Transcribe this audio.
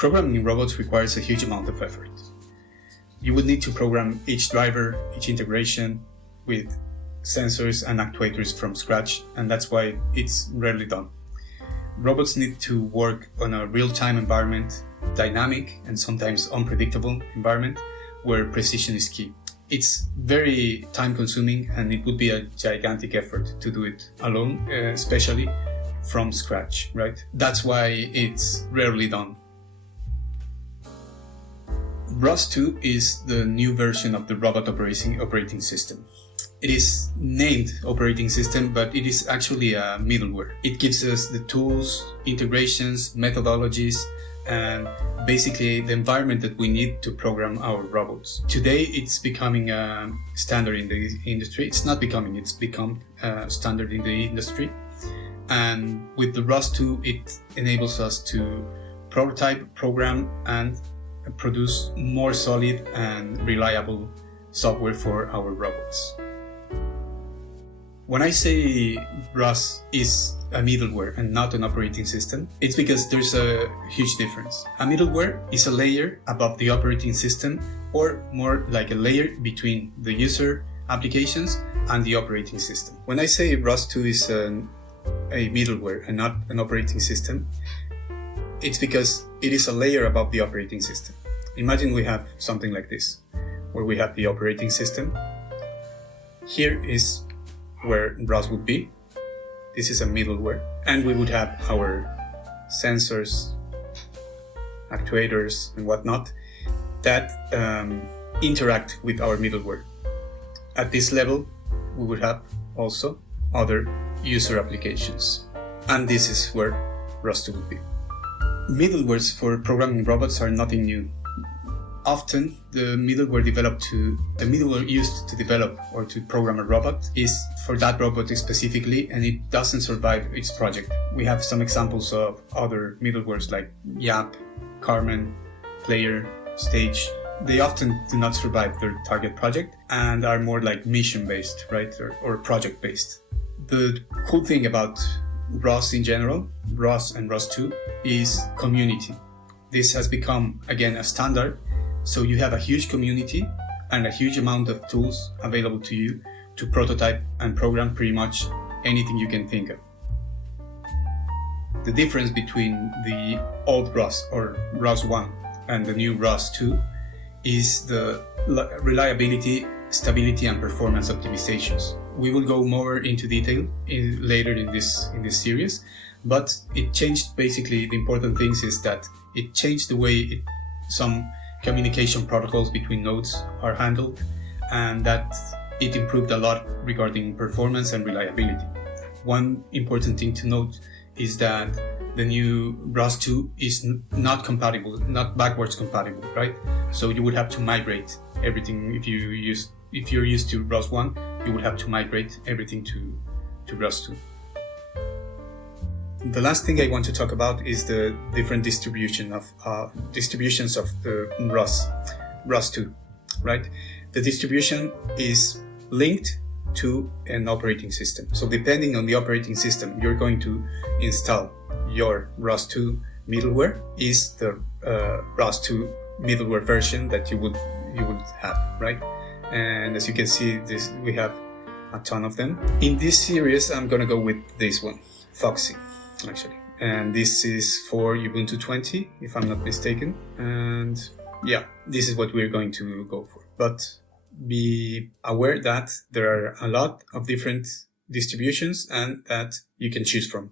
Programming robots requires a huge amount of effort. You would need to program each driver, each integration with sensors and actuators from scratch, and that's why it's rarely done. Robots need to work on a real-time environment, dynamic and sometimes unpredictable environment where precision is key. It's very time-consuming and it would be a gigantic effort to do it alone, especially from scratch, right? That's why it's rarely done. ROS2 is the new version of the robot operating system. It is named operating system, but it is actually a middleware. It gives us the tools, integrations, methodologies, and basically the environment that we need to program our robots. Today, it's becoming a standard in the industry. It's not becoming, it's become a standard in the industry. And with the ROS2, it enables us to prototype, program, and produce more solid and reliable software for our robots. When I say ROS is a middleware and not an operating system, it's because there's a huge difference. A middleware is a layer above the operating system, or more like a layer between the user applications and the operating system. When I say ROS2 is a middleware and not an operating system, it's because it is a layer above the operating system. Imagine we have something like this, where we have the operating system. Here is where ROS would be. This is a middleware. And we would have our sensors, actuators, and whatnot that interact with our middleware. At this level, we would have also other user applications. And this is where ROS2 would be. Middlewares for programming robots are nothing new. Often, the middleware used to develop or to program a robot is for that robot specifically, and it doesn't survive its project. We have some examples of other middlewares like YAP, Carmen, Player, Stage. They often do not survive their target project and are more like mission-based, right, or project-based. The cool thing about ROS in general, ROS and ROS2, is community. This has become, again, a standard. So you have a huge community and a huge amount of tools available to you to prototype and program pretty much anything you can think of. The difference between the old ROS or ROS1 and the new ROS2 is the reliability, stability, and performance optimizations. We will go more into detail later in this series, but it changed basically the important things is that it changed the way some communication protocols between nodes are handled, and that it improved a lot regarding performance and reliability. One important thing to note is that the new ROS2 is not backwards compatible, right? So you would have to migrate everything. If you're used to ROS1, you would have to migrate everything to ROS2. The last thing I want to talk about is the different distributions of the ROS2, right? The distribution is linked to an operating system. So depending on the operating system you're going to install your ROS2 middleware is the ROS2 middleware version that you would have, right? And as you can see, we have a ton of them. In this series, I'm gonna go with this one, Foxy. Actually, and this is for Ubuntu 20 if I'm not mistaken, and yeah, this is what we're going to go for. But be aware that there are a lot of different distributions and that you can choose from.